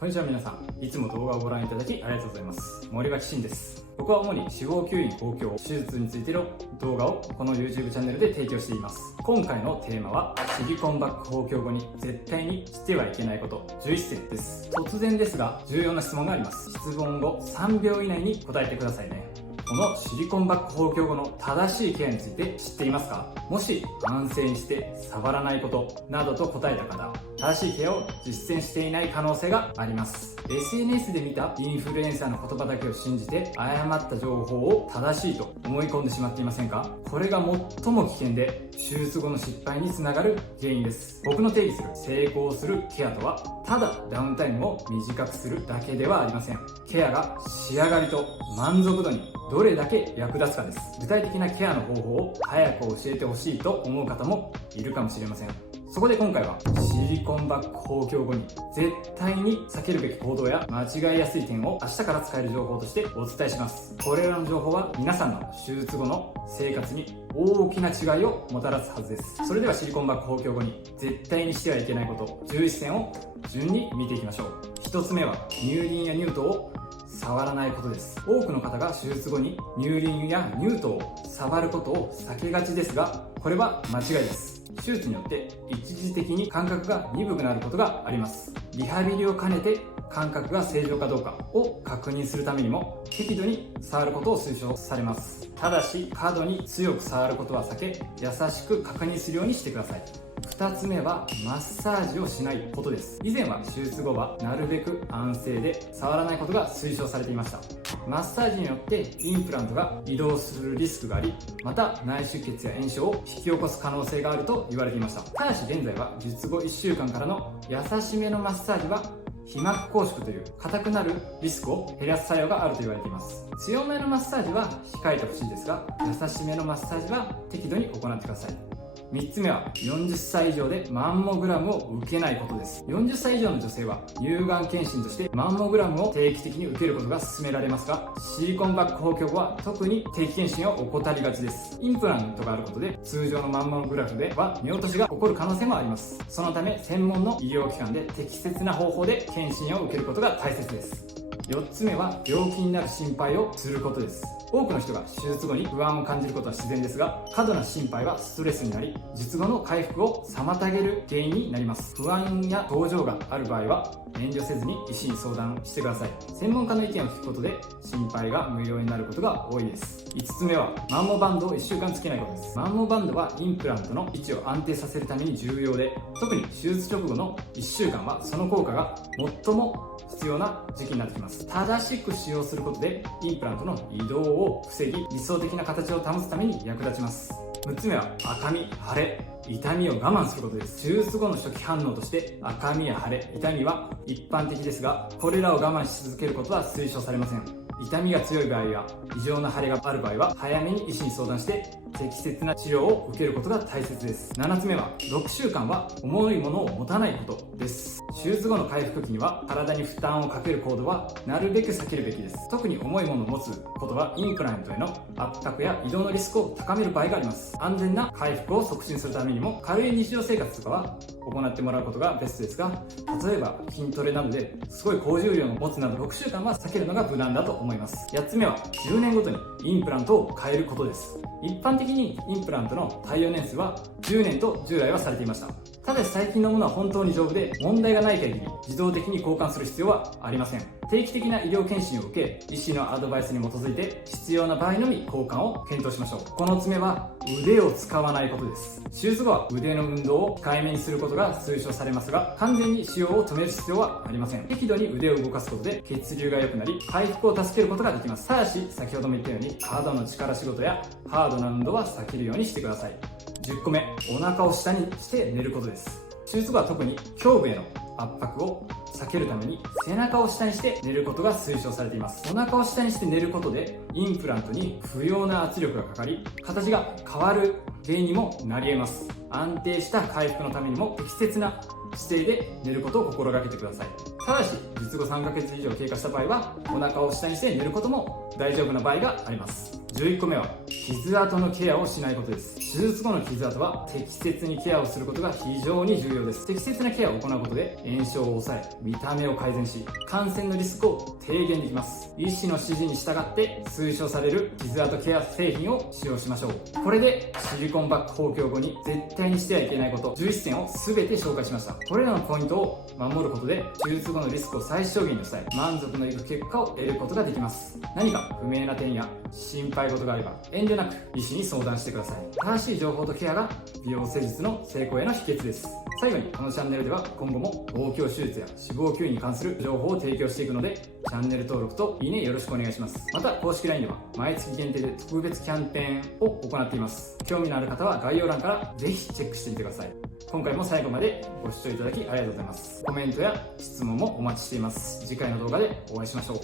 こんにちは皆さん。いつも動画をご覧いただきありがとうございます。森脇慎です。僕は主に脂肪吸引豊胸手術についての動画をこの YouTube チャンネルで提供しています。今回のテーマはシリコンバック豊胸後に絶対にしてはいけないこと11選です。突然ですが重要な質問があります。質問後3秒以内に答えてくださいね。このシリコンバック豊胸後の正しいケアについて知っていますか？もし安静にして触らないことなどと答えた方、正しいケアを実践していない可能性があります。 SNS で見たインフルエンサーの言葉だけを信じて誤った情報を正しいと思い込んでしまっていませんか？これが最も危険で手術後の失敗につながる原因です。僕の定義する成功するケアとは、ただダウンタイムを短くするだけではありません。ケアが仕上がりと満足度にどれだけ役立つかです。具体的なケアの方法を早く教えてほしいと思う方もいるかもしれません。そこで今回はシリコンバック豊胸後に絶対に避けるべき行動や間違いやすい点を明日から使える情報としてお伝えします。これらの情報は皆さんの手術後の生活に大きな違いをもたらすはずです。それではシリコンバック豊胸後に絶対にしてはいけないこと11選を順に見ていきましょう。1つ目は乳輪や乳頭を触らないことです。多くの方が手術後に乳輪や乳頭を触ることを避けがちですが、これは間違いです。手術によって一時的に感覚が鈍くなることがあります。リハビリを兼ねて感覚が正常かどうかを確認するためにも適度に触ることを推奨されます。ただし過度に強く触ることは避け、優しく確認するようにしてください。2つ目はマッサージをしないことです。以前は手術後はなるべく安静で触らないことが推奨されていました。マッサージによってインプラントが移動するリスクがあり、また内出血や炎症を引き起こす可能性があると言われていました。ただし現在は術後1週間からの優しめのマッサージは皮膜拘縮という硬くなるリスクを減らす作用があると言われています。強めのマッサージは控えてほしいですが、優しめのマッサージは適度に行ってください。3つ目は40歳以上でマンモグラムを受けないことです。40歳以上の女性は乳がん検診としてマンモグラムを定期的に受けることが勧められますが、シリコンバック豊胸後は特に定期検診を怠りがちです。インプラントがあることで通常のマンモグラフでは見落としが起こる可能性もあります。そのため専門の医療機関で適切な方法で検診を受けることが大切です。4つ目は病気になる心配をすることです。多くの人が手術後に不安を感じることは自然ですが、過度な心配はストレスになり、術後の回復を妨げる原因になります。不安や症状がある場合は遠慮せずに医師に相談してください。専門家の意見を聞くことで心配が無用になることが多いです。5つ目はマンモバンドを1週間つけないことです。マンモバンドはインプラントの位置を安定させるために重要で、特に手術直後の1週間はその効果が最も必要な時期になってきます。正しく使用することでインプラントの移動を防ぎ、理想的な形を保つために役立ちます。6つ目は赤み、腫れ、痛みを我慢することです。手術後の初期反応として赤みや腫れ、痛みは一般的ですが、これらを我慢し続けることは推奨されません。痛みが強い場合や異常な腫れがある場合は早めに医師に相談して適切な治療を受けることが大切です。7つ目は6週間は重いものを持たないことです。手術後の回復期には体に負担をかける行動はなるべく避けるべきです。特に重いものを持つことはインプラントへの圧迫や移動のリスクを高める場合があります。安全な回復を促進するためにも軽い日常生活とかは行ってもらうことがベストですが、例えば筋トレなどですごい高重量を持つなど6週間は避けるのが無難だと思います。8つ目は10年ごとにインプラントを変えることです。一般的にインプラントの耐用年数は10年と従来はされていました。ただし最近のものは本当に丈夫で問題がない限り自動的に交換する必要はありません。定期的な医療検診を受け、医師のアドバイスに基づいて必要な場合のみ交換を検討しましょう。このつ目は腕を使わないことです。手術後は腕の運動を控えめにすることが推奨されますが、完全に使用を止める必要はありません。適度に腕を動かすことで血流が良くなり回復を助けることができます。ただし先ほども言ったように過度の力仕事やハードな運動は避けるようにしてください。10個目、お腹を下にして寝ることです。手術後は特に胸部への圧迫を避けるために背中を下にして寝ることが推奨されています。お腹を下にして寝ることでインプラントに不要な圧力がかかり、形が変わる原因にもなり得ます。安定した回復のためにも適切な姿勢で寝ることを心がけてください。ただし術後3ヶ月以上経過した場合はお腹を下にして寝ることも大丈夫な場合があります。11個目は傷跡のケアをしないことです。手術後の傷跡は適切にケアをすることが非常に重要です。適切なケアを行うことで炎症を抑え、見た目を改善し、感染のリスクを低減できます。医師の指示に従って推奨される傷跡ケア製品を使用しましょう。これでシリコンバッグ豊胸後に絶対にしてはいけないこと11選を全て紹介しました。これらのポイントを守ることで手術後のリスクを最小限に抑え、満足のいく結果を得ることができます。何か不明な点や心配事があれば遠慮なく医師に相談してください。正しい情報とケアが美容施術の成功への秘訣です。最後にこのチャンネルでは今後も膀胱手術や脂肪吸引に関する情報を提供していくので、チャンネル登録といいねよろしくお願いします。また公式 LINE では毎月限定で特別キャンペーンを行っています。興味のある方は概要欄からぜひチェックしてみてください。今回も最後までご視聴いただきありがとうございます。コメントや質問もお待ちしています。次回の動画でお会いしましょう。